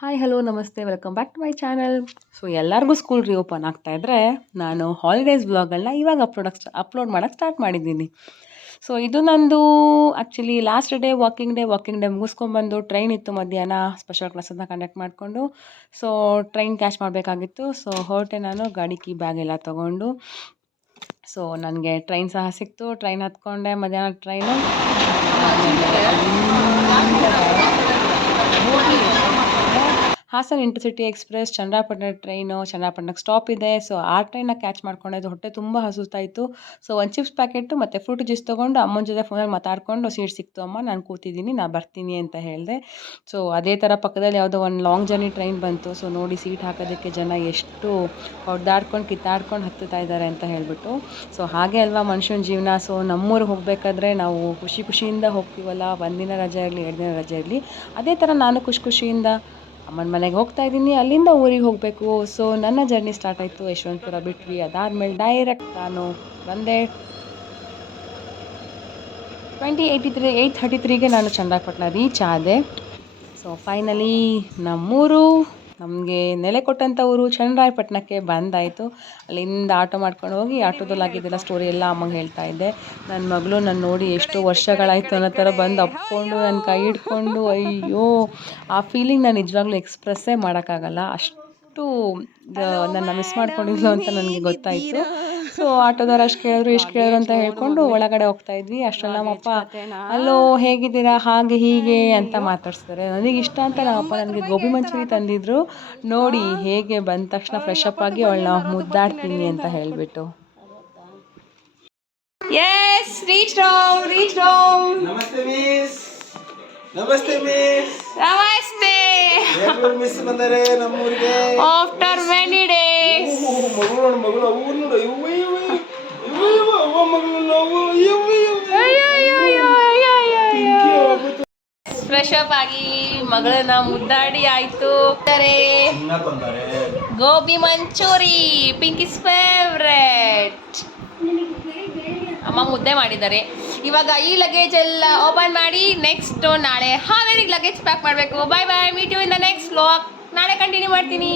Hi hello ನಮಸ್ತೆ. Welcome back to my channel so ಎಲ್ಲರಿಗೂ school reopen ಆಗ್ತಾ ಇದ್ದರೆ ನಾನು ಹಾಲಿಡೇಸ್ ಬ್ಲಾಗನ್ನ ಇವಾಗ ಅಪ್ಲೋಡ್ ಅಪ್ಲೋಡ್ ಮಾಡೋಕ್ಕೆ ಸ್ಟಾರ್ಟ್ ಮಾಡಿದ್ದೀನಿ. ಸೊ ಇದು ನಂದು actually last day walking day walking day ಮುಗಿಸ್ಕೊಂಡ್ಬಂದು train ಇತ್ತು ಮಧ್ಯಾಹ್ನ. ಸ್ಪೆಷಲ್ ಕ್ಲಾಸನ್ನು ಕಂಡಕ್ಟ್ ಮಾಡಿಕೊಂಡು ಸೊ ಟ್ರೈನ್ ಕ್ಯಾಚ್ ಮಾಡಬೇಕಾಗಿತ್ತು. ಸೊ ಹೊರಟೆ ನಾನು ಗಾಡಿ ಕೀ ಬ್ಯಾಗ್ ಎಲ್ಲ ತೊಗೊಂಡು ಸೊ ನನಗೆ ಟ್ರೈನ್ ಸಹ ಸಿಕ್ತು. ಟ್ರೈನ್ ಹತ್ಕೊಂಡೆ ಮಧ್ಯಾಹ್ನ train Hassan intercity express Channarayapatna train ಚನ್ನರಾಯಪಟ್ಟಣಕ್ಕೆ stop ಇದೆ. ಸೊ, ಆ ಟ್ರೈನ್ನ ಕ್ಯಾಚ್ ಮಾಡ್ಕೊಂಡಿದ್ದು ಹೊಟ್ಟೆ ತುಂಬ ಇತ್ತು. ಸೊ, ಒಂದು ಚಿಪ್ಸ್ ಪ್ಯಾಕೆಟು ಮತ್ತು ಫ್ರೂಟ್ ಜ್ಯೂಸ್ ತೊಗೊಂಡು ಅಮ್ಮನ ಜೊತೆ ಫೋನಲ್ಲಿ ಮಾತಾಡಿಕೊಂಡು ಸೀಟ್ ಸಿಕ್ತು. ಅಮ್ಮ, ನಾನು ಕೂತಿದ್ದೀನಿ ನಾನು ಬರ್ತೀನಿ ಅಂತ ಹೇಳಿದೆ. ಸೊ, ಅದೇ ಥರ ಪಕ್ಕದಲ್ಲಿ ಯಾವುದೋ ಒಂದು ಲಾಂಗ್ ಜರ್ನಿ ಟ್ರೈನ್ ಬಂತು. ಸೊ, ನೋಡಿ ಸೀಟ್ ಹಾಕೋದಕ್ಕೆ ಜನ ಎಷ್ಟು ಹೊಡೆದಾಡ್ಕೊಂಡು, ಕಿತ್ತಾಡ್ಕೊಂಡು ಹತ್ತುತ್ತಾ ಇದ್ದಾರೆ ಅಂತ ಹೇಳಿಬಿಟ್ಟು. ಸೊ, ಹಾಗೆ ಅಲ್ವಾ ಮನುಷ್ಯನ ಜೀವನ. ಸೊ, ನಮ್ಮೂರು ಹೋಗಬೇಕಾದ್ರೆ ನಾವು ಖುಷಿ ಖುಷಿಯಿಂದ ಹೋಗ್ತೀವಲ್ಲ. ಒಂದಿನ ರಜೆ ಇರಲಿ, ಎರಡು ದಿನ ರಜೆ ಇರಲಿ. ಅದೇ ಥರ ನಾನು ಖುಷಿ ಖುಷಿಯಿಂದ ಅಮ್ಮನ ಮನೆಗೆ ಹೋಗ್ತಾ ಇದ್ದೀನಿ. ಅಲ್ಲಿಂದ ಊರಿಗೆ ಹೋಗಬೇಕು. ಸೊ ನನ್ನ ಜರ್ನಿ ಸ್ಟಾರ್ಟ್ ಆಯಿತು. ಯಶವಂತಪುರ ಬಿಟ್ವಿ. ಅದಾದಮೇಲೆ ಡೈರೆಕ್ಟ್ ನಾನು ಬಂದೆ. Twenty eighty three eight thirty ತ್ರೀಗೆ ನಾನು ಚನ್ನರಾಯಪಟ್ಟಣ ರೀಚ್ ಆದೆ. ಸೊ ಫೈನಲಿ ನಮ್ಮೂರು ನಮಗೆ ನೆಲೆ ಕೊಟ್ಟಂಥ ಊರು ಚನ್ನರಾಯಪಟ್ಟಣಕ್ಕೆ ಬಂದಾಯಿತು. ಅಲ್ಲಿಂದ ಆಟೋ ಮಾಡ್ಕೊಂಡು ಹೋಗಿ ಆಟೋದಲ್ಲಿ ಆಗಿದ್ದೆಲ್ಲ ಸ್ಟೋರಿ ಎಲ್ಲ ಅಮ್ಮಂಗೆ ಹೇಳ್ತಾ ಇದ್ದೆ. ನನ್ನ ಮಗಳು ನಾನು ನೋಡಿ ಎಷ್ಟು ವರ್ಷಗಳಾಯಿತು ಅನ್ನೋ ಥರ ಬಂದು ಅಪ್ಕೊಂಡು ನನ್ನ ಕೈ ಹಿಡ್ಕೊಂಡು, ಅಯ್ಯೋ! ಆ ಫೀಲಿಂಗ್ ನಾನು ನಿಜವಾಗ್ಲೂ ಎಕ್ಸ್ಪ್ರೆಸ್ಸೇ ಮಾಡೋಕ್ಕಾಗಲ್ಲ. ಅಷ್ಟು ನನ್ನ ಮಿಸ್ ಮಾಡ್ಕೊಂಡಿದ್ಲು ಅಂತ ನನಗೆ ಗೊತ್ತಾಯಿತು. ಸೊ ಆಟೋದವ್ರು ಅಷ್ಟು ಕೇಳಿದ್ರು ಇಷ್ಟು ಕೇಳಿದ್ರು ಅಂತ ಹೇಳ್ಕೊಂಡು ಒಳಗಡೆ ಹೋಗ್ತಾ ಇದ್ವಿ. ಅಷ್ಟರಲ್ಲಿ ನಮ್ಮಪ್ಪ ಅಲ್ಲೋ ಹೇಗಿದ್ದೀರಾ? ಹಾಗೆ ಹೀಗೆ ಅಂತ ಮಾತಾಡ್ಸ್ತಾರೆ. ನನಗೆ ಇಷ್ಟ ಅಂತ ನಮ್ಮಪ್ಪ ನನಗೆ ಗೋಬಿ ಮಂಚೂರಿ ತಂದಿದ್ರು. ನೋಡಿ ಹೇಗೆ ಬಂದ ತಕ್ಷಣ ಫ್ರೆಶ್ ಅಪ್ ಆಗಿ ಅವಳನ್ನ ಮುದ್ದಾಡ್ತೀನಿ ಅಂತ ಹೇಳಿಬಿಟ್ಟು. Yes reach down reach down ನಮಸ್ತೆ ಮಿಸ್ ನಮಸ್ತೆ ಮಿಸ್ ನಮಸ್ತೆ. ಬೆಂಗಳೂರು ಮಿಸ್ ಬಂದರೆ ನಮ್ಮೂರಿಗೆ. ಆಫ್ಟರ್ ಮೆನಿ ಓ, ಮಗಳು ಅವು ನೋಡು ಅವ ಮಗಳು ನಾವು ಫ್ರೆಶ್ ಅಪ್ ಆಗಿ ಮಗಳನ್ನ ಮುದ್ದಾಡಿ ಆಯ್ತು gobi manchurian pink is favourite ಅಮ್ಮ ಮುದ್ದೆ ಮಾಡಿದ್ದಾರೆ ಇವಾಗ ಈ ಲಗೇಜ್ ಎಲ್ಲ ಓಪನ್ ಮಾಡಿ ನೆಕ್ಸ್ಟ್ ನಾಳೆ ಹಾವೇರಿ ಲಗೇಜ್ ಪ್ಯಾಕ್ ಮಾಡಬೇಕು bye bye meet you in the next vlog ನಾಳೆ ಕಂಟಿನ್ಯೂ ಮಾಡ್ತೀನಿ